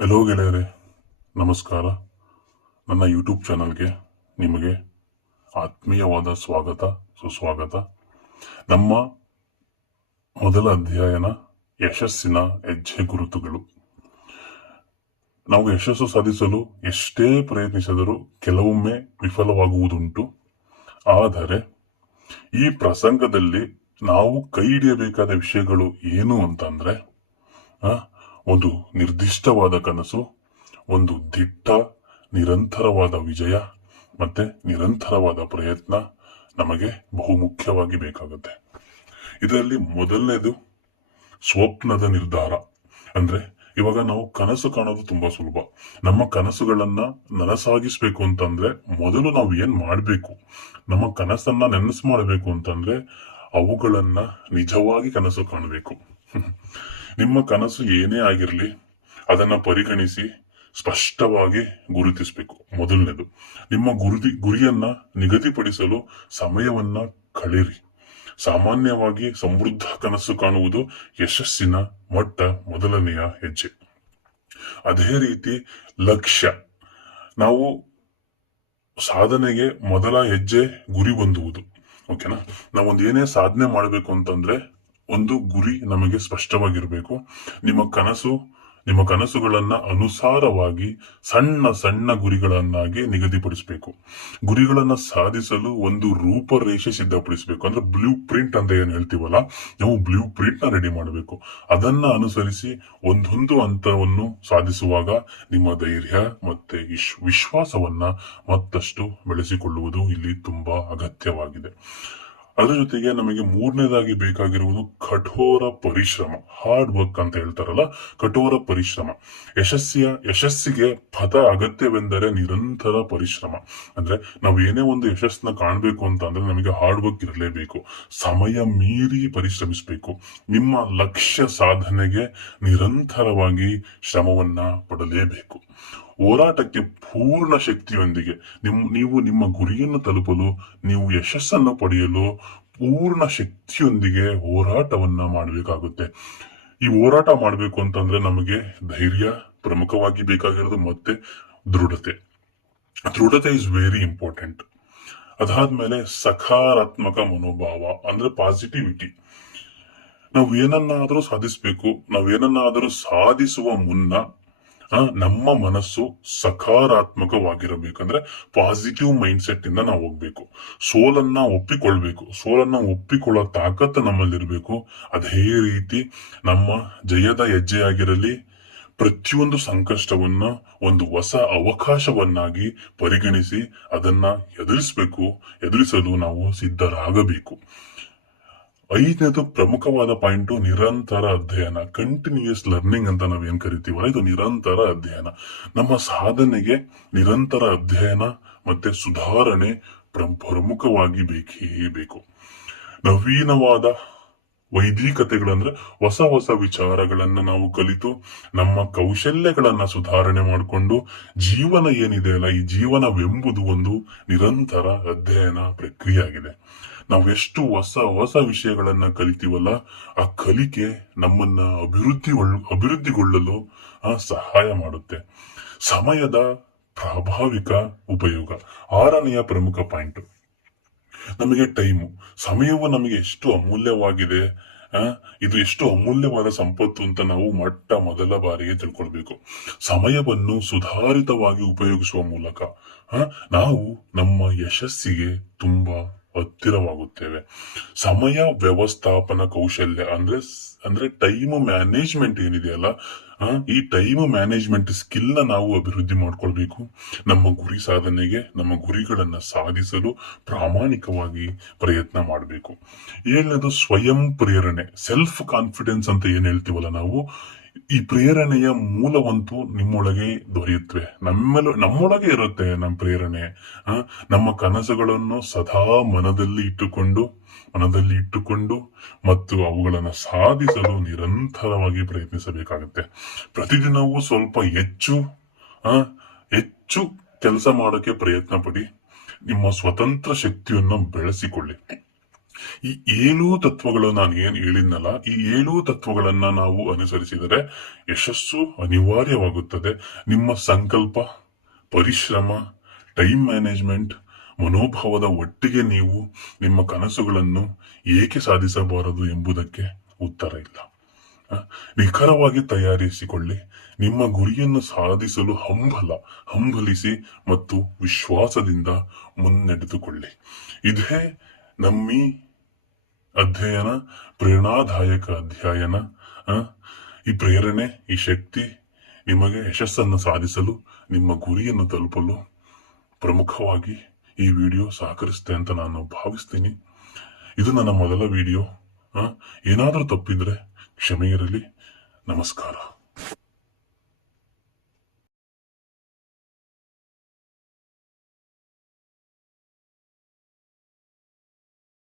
ಎಲ್ಲೋ ಗೆಳೆಯರೆ ನಮಸ್ಕಾರ. ನನ್ನ ಯೂಟ್ಯೂಬ್ ಚಾನಲ್ಗೆ ನಿಮಗೆ ಆತ್ಮೀಯವಾದ ಸ್ವಾಗತ, ಸುಸ್ವಾಗತ. ನಮ್ಮ ಮೊದಲ ಅಧ್ಯಯನ ಯಶಸ್ಸಿನ ಹೆಜ್ಜೆ ಗುರುತುಗಳು. ನಾವು ಯಶಸ್ಸು ಸಾಧಿಸಲು ಎಷ್ಟೇ ಪ್ರಯತ್ನಿಸಿದರೂ ಕೆಲವೊಮ್ಮೆ ವಿಫಲವಾಗುವುದುಂಟು. ಆದರೆ, ಈ ಪ್ರಸಂಗದಲ್ಲಿ ನಾವು ಕೈ ಹಿಡಿಯಬೇಕಾದ ವಿಷಯಗಳು ಏನು ಅಂತಂದ್ರೆ ಒಂದು ನಿರ್ದಿಷ್ಟವಾದ ಕನಸು, ಒಂದು ದಿಟ್ಟ, ನಿರಂತರವಾದ ವಿಜಯ ಮತ್ತೆ ನಿರಂತರವಾದ ಪ್ರಯತ್ನ ನಮಗೆ ಬಹುಮುಖ್ಯವಾಗಿ ಬೇಕಾಗುತ್ತೆ. ಇದರಲ್ಲಿ ಮೊದಲನೇದು ಸ್ವಪ್ನದ ನಿರ್ಧಾರ. ಅಂದ್ರೆ ಇವಾಗ ನಾವು ಕನಸು ಕಾಣೋದು ತುಂಬಾ ಸುಲಭ. ನಮ್ಮ ಕನಸುಗಳನ್ನ ನನಸಾಗಿಸ್ಬೇಕು ಅಂತಂದ್ರೆ ಮೊದಲು ನಾವು ಏನ್ ಮಾಡ್ಬೇಕು? ನಮ್ಮ ಕನಸನ್ನ ನೆನಸು ಮಾಡಬೇಕು ಅಂತಂದ್ರೆ ಅವುಗಳನ್ನ ನಿಜವಾಗಿ ಕನಸು ಕಾಣಬೇಕು. ನಿಮ್ಮ ಕನಸು ಏನೇ ಆಗಿರ್ಲಿ, ಅದನ್ನ ಪರಿಗಣಿಸಿ ಸ್ಪಷ್ಟವಾಗಿ ಗುರುತಿಸಬೇಕು. ಮೊದಲನೇದು, ನಿಮ್ಮ ಗುರುದಿ, ಗುರಿಯನ್ನ ನಿಗದಿಪಡಿಸಲು ಸಮಯವನ್ನ ಕಳೆಯಿರಿ ಸಾಮಾನ್ಯವಾಗಿ ಸಮೃದ್ಧ ಕನಸು ಕಾಣುವುದು ಯಶಸ್ಸಿನ ಮಟ್ಟ ಮೊದಲನೆಯ ಹೆಜ್ಜೆ. ಅದೇ ರೀತಿ ಲಕ್ಷ್ಯ. ನಾವು ಸಾಧನೆಗೆ ಮೊದಲ ಹೆಜ್ಜೆ ಗುರಿ ಹೊಂದುವುದು. ಓಕೆನಾ ನಾವೊಂದು ಏನೇ ಸಾಧನೆ ಮಾಡಬೇಕು ಅಂತಂದ್ರೆ ಒಂದು ಗುರಿ ನಮಗೆ ಸ್ಪಷ್ಟವಾಗಿರಬೇಕು. ನಿಮ್ಮ ಕನಸು ನಿಮ್ಮ ಕನಸುಗಳನ್ನ ಅನುಸಾರವಾಗಿ ಸಣ್ಣ ಸಣ್ಣ ಗುರಿಗಳನ್ನಾಗಿ ನಿಗದಿಪಡಿಸಬೇಕು. ಗುರಿಗಳನ್ನ ಸಾಧಿಸಲು ಒಂದು ರೂಪರೇಷೆ ಸಿದ್ಧಪಡಿಸಬೇಕು. ಅಂದ್ರೆ ಬ್ಲೂ ಪ್ರಿಂಟ್ ಅಂತ ಏನ್ ಹೇಳ್ತೀವಲ್ಲ, ನಾವು ಬ್ಲೂ ಪ್ರಿಂಟ್ನ ರೆಡಿ ಮಾಡಬೇಕು. ಅದನ್ನ ಅನುಸರಿಸಿ ಒಂದೊಂದು ಹಂತವನ್ನು ಸಾಧಿಸುವಾಗ ನಿಮ್ಮ ಧೈರ್ಯ ಮತ್ತೆ ವಿಶ್ವಾಸವನ್ನ ಮತ್ತಷ್ಟು ಬೆಳೆಸಿಕೊಳ್ಳುವುದು ಇಲ್ಲಿ ತುಂಬಾ ಅಗತ್ಯವಾಗಿದೆ. ಅದರ ಜೊತೆಗೆ ನಮಗೆ ಮೂರನೇದಾಗಿ ಬೇಕಾಗಿರುವುದು ಕಠೋರ ಪರಿಶ್ರಮ ಹಾರ್ಡ್ ವರ್ಕ್ ಅಂತ ಹೇಳ್ತಾರಲ್ಲ, ಕಠೋರ ಪರಿಶ್ರಮ. ಯಶಸ್ಸಿಯ, ಯಶಸ್ಸಿಗೆ ಪದ ಅಗತ್ಯವೆಂದರೆ ನಿರಂತರ ಪರಿಶ್ರಮ. ಅಂದ್ರೆ ನಾವು ಏನೇ ಒಂದು ಯಶಸ್ಸನ್ನ ಕಾಣಬೇಕು ಅಂತ ಅಂದ್ರೆ ನಮಗೆ ಹಾರ್ಡ್ ವರ್ಕ್ ಇರಲೇಬೇಕು. ಸಮಯ ಮೀರಿ ಪರಿಶ್ರಮಿಸಬೇಕು. ನಿಮ್ಮ ಲಕ್ಷ್ಯ ಸಾಧನೆಗೆ ನಿರಂತರವಾಗಿ ಶ್ರಮವನ್ನ ಪಡಲೇಬೇಕು. ಹೋರಾಟಕ್ಕೆ ಪೂರ್ಣ ಶಕ್ತಿಯೊಂದಿಗೆ ನಿಮ್, ನೀವು ನಿಮ್ಮ ಗುರಿಯನ್ನು ತಲುಪಲು, ನೀವು ಯಶಸ್ಸನ್ನು ಪಡೆಯಲು ಪೂರ್ಣ ಶಕ್ತಿಯೊಂದಿಗೆ ಹೋರಾಟವನ್ನ ಮಾಡಬೇಕಾಗುತ್ತೆ. ಈ ಹೋರಾಟ ಮಾಡಬೇಕು ಅಂತಂದ್ರೆ ನಮಗೆ ಧೈರ್ಯ ಪ್ರಮುಖವಾಗಿ ಬೇಕಾಗಿರೋದು ಮತ್ತೆ ದೃಢತೆ. ದೃಢತೆ ಇಸ್ ವೆರಿ ಇಂಪಾರ್ಟೆಂಟ್ ಅದಾದ್ಮೇಲೆ ಸಕಾರಾತ್ಮಕ ಮನೋಭಾವ, ಅಂದ್ರೆ ಪಾಸಿಟಿವಿಟಿ ನಾವು ಏನನ್ನಾದರೂ ಸಾಧಿಸಬೇಕು, ನಾವು ಏನನ್ನಾದರೂ ಸಾಧಿಸುವ ಮುನ್ನ ನಮ್ಮ ಮನಸ್ಸು ಸಕಾರಾತ್ಮಕವಾಗಿರಬೇಕಂದ್ರೆ ಪಾಸಿಟಿವ್ ಮೈಂಡ್ ಸೆಟ್ ಇಂದ ನಾವು ಹೋಗ್ಬೇಕು. ಸೋಲನ್ನ ಒಪ್ಪಿಕೊಳ್ಬೇಕು. ಸೋಲನ್ನ ಒಪ್ಪಿಕೊಳ್ಳೋ ತಾಕತ್ತು ನಮ್ಮಲ್ಲಿರಬೇಕು. ಅದೇ ರೀತಿ ನಮ್ಮ ಜಯದ ಹೆಜ್ಜೆಯಾಗಿರಲಿ ಪ್ರತಿಯೊಂದು ಸಂಕಷ್ಟವನ್ನ, ಒಂದು ಹೊಸ ಅವಕಾಶವನ್ನಾಗಿ ಪರಿಗಣಿಸಿ ಅದನ್ನ ಎದುರಿಸಬೇಕು, ಎದುರಿಸಲು ನಾವು ಸಿದ್ಧರಾಗಬೇಕು. ಐದನೇದು ಪ್ರಮುಖವಾದ ಪಾಯಿಂಟ್ ನಿರಂತರ ಅಧ್ಯಯನ ಕಂಟಿನ್ಯೂಯಸ್ ಲರ್ನಿಂಗ್ ಅಂತ ನಾವೇನ್ ಕರಿತೀವಲ್ಲ ಇದು ನಿರಂತರ ಅಧ್ಯಯನ. ನಮ್ಮ ಸಾಧನೆಗೆ ನಿರಂತರ ಅಧ್ಯಯನ ಮತ್ತೆ ಸುಧಾರಣೆ ಪ್ರ- ಪ್ರಮುಖವಾಗಿ ಬೇಕೇ ಬೇಕು. ನವೀನವಾದ ವೈದಿಕತೆಗಳಂದ್ರೆ ಹೊಸ ಹೊಸ ವಿಚಾರಗಳನ್ನ ನಾವು ಕಲಿತು ನಮ್ಮ ಕೌಶಲ್ಯಗಳನ್ನ ಸುಧಾರಣೆ ಮಾಡಿಕೊಂಡು ಜೀವನ ಏನಿದೆ ಅಲ್ಲ, ಈ ಜೀವನವೆಂಬುದು ಒಂದು ನಿರಂತರ ಅಧ್ಯಯನ ಪ್ರಕ್ರಿಯೆ ಆಗಿದೆ ನಾವು ಎಷ್ಟು ಹೊಸ ಹೊಸ ವಿಷಯಗಳನ್ನ ಕಲಿತೀವಲ್ಲ, ಆ ಕಲಿಕೆ ನಮ್ಮನ್ನ ಅಭಿವೃದ್ಧಿ ಅಭಿವೃದ್ಧಿಗೊಳ್ಳಲು ಸಹಾಯ ಮಾಡುತ್ತೆ. ಸಮಯದ ಪ್ರಾಭಾವಿಕ ಉಪಯೋಗ. ಆರನೆಯ ಪ್ರಮುಖ ಪಾಯಿಂಟ್. ನಮಗೆ ಟೈಮು ಸಮಯವು ನಮಗೆ ಎಷ್ಟು ಅಮೂಲ್ಯವಾಗಿದೆ ಇದು ಎಷ್ಟು ಅಮೂಲ್ಯವಾದ ಸಂಪತ್ತು ಅಂತ ನಾವು ಮೊಟ್ಟ ಮೊದಲ ಬಾರಿಗೆ ತಿಳ್ಕೊಳ್ಬೇಕು. ಸಮಯವನ್ನು ಸುಧಾರಿತವಾಗಿ ಉಪಯೋಗಿಸುವ ಮೂಲಕ ನಾವು ನಮ್ಮ ಯಶಸ್ಸಿಗೆ ತುಂಬಾ ಹತ್ತಿರವಾಗುತ್ತೇವೆ. ಸಮಯ, ವ್ಯವಸ್ಥಾಪನ ಕೌಶಲ್ಯ ಅಂದ್ರೆ ಅಂದ್ರೆ ಟೈಮ್ ಮ್ಯಾನೇಜ್ಮೆಂಟ್ ಏನಿದೆಯಲ್ಲ ಈ ಟೈಮ್ ಮ್ಯಾನೇಜ್ಮೆಂಟ್ ಸ್ಕಿಲ್ನ ನಾವು ಅಭಿವೃದ್ಧಿ ಮಾಡ್ಕೊಳ್ಬೇಕು. ನಮ್ಮ ಗುರಿ ಸಾಧನೆಗೆ, ನಮ್ಮ ಗುರಿಗಳನ್ನ ಸಾಧಿಸಲು ಪ್ರಾಮಾಣಿಕವಾಗಿ ಪ್ರಯತ್ನ ಮಾಡಬೇಕು. ಏಳನೇದು ಸ್ವಯಂ ಪ್ರೇರಣೆ ಸೆಲ್ಫ್ ಕಾನ್ಫಿಡೆನ್ಸ್ ಅಂತ ಏನ್ ಹೇಳ್ತೀವಲ್ಲ ನಾವು? ಈ ಪ್ರೇರಣೆಯ ಮೂಲವಂತೂ ನಿಮ್ಮೊಳಗೆ ದೊರೆಯುತ್ತವೆ. ನಮ್ಮಲ್ಲೂ ನಮ್ಮೊಳಗೆ ಇರುತ್ತೆ ನಮ್ಮ ಪ್ರೇರಣೆ. ನಮ್ಮ ಕನಸುಗಳನ್ನು ಸದಾ ಮನದಲ್ಲಿ ಇಟ್ಟುಕೊಂಡು ಮನದಲ್ಲಿ ಇಟ್ಟುಕೊಂಡು ಮತ್ತು ಅವುಗಳನ್ನು ಸಾಧಿಸಲು ನಿರಂತರವಾಗಿ ಪ್ರಯತ್ನಿಸಬೇಕಾಗುತ್ತೆ. ಪ್ರತಿದಿನವೂ ಸ್ವಲ್ಪ ಹೆಚ್ಚು ಹೆಚ್ಚು ಕೆಲಸ ಮಾಡೋಕೆ ಪ್ರಯತ್ನ ಪಡಿ ನಿಮ್ಮ ಸ್ವತಂತ್ರ ಶಕ್ತಿಯನ್ನು ಬೆಳೆಸಿಕೊಳ್ಳಿ. ಈ ಏಳು ತತ್ವಗಳು ನಾನು ಏನ್ ಹೇಳಿದ್ನಲ್ಲ, ಈ ಏಳು ತತ್ವಗಳನ್ನ ನಾವು ಅನುಸರಿಸಿದರೆ ಯಶಸ್ಸು ಅನಿವಾರ್ಯವಾಗುತ್ತದೆ. ನಿಮ್ಮ ಸಂಕಲ್ಪ, ಪರಿಶ್ರಮ, ಟೈಮ್ ಮ್ಯಾನೇಜ್ಮೆಂಟ್, ಮನೋಭಾವದ ಒಟ್ಟಿಗೆ ನೀವು ನಿಮ್ಮ ಕನಸುಗಳನ್ನು ಏಕೆ ಸಾಧಿಸಬಾರದು ಎಂಬುದಕ್ಕೆ ಉತ್ತರ ಇಲ್ಲ. ನಿಖರವಾಗಿ ತಯಾರಿಸಿಕೊಳ್ಳಿ. ನಿಮ್ಮ ಗುರಿಯನ್ನು ಸಾಧಿಸಲು ಹಂಬಲ, ಹಂಬಲಿಸಿ ಮತ್ತು ವಿಶ್ವಾಸದಿಂದ ಮುನ್ನಡೆದುಕೊಳ್ಳಿ. ಇದೇ ನಮ್ಮಿ ಅಧ್ಯಯನ, ಪ್ರೇರಣಾದಾಯಕ ಅಧ್ಯಯನ ಈ ಪ್ರೇರಣೆ, ಈ ಶಕ್ತಿ ನಿಮಗೆ ಯಶಸ್ಸನ್ನು ಸಾಧಿಸಲು, ನಿಮ್ಮ ಗುರಿಯನ್ನು ತಲುಪಲು ಪ್ರಮುಖವಾಗಿ ಈ ವಿಡಿಯೋ ಸಹಕರಿಸುತ್ತೆ ಅಂತ ನಾನು ಭಾವಿಸ್ತೀನಿ. ಇದು ನನ್ನ ಮೊದಲ ವಿಡಿಯೋ. ಏನಾದರೂ ತಪ್ಪಿದ್ರೆ ಕ್ಷಮೆ ಇರಲಿ. ನಮಸ್ಕಾರ.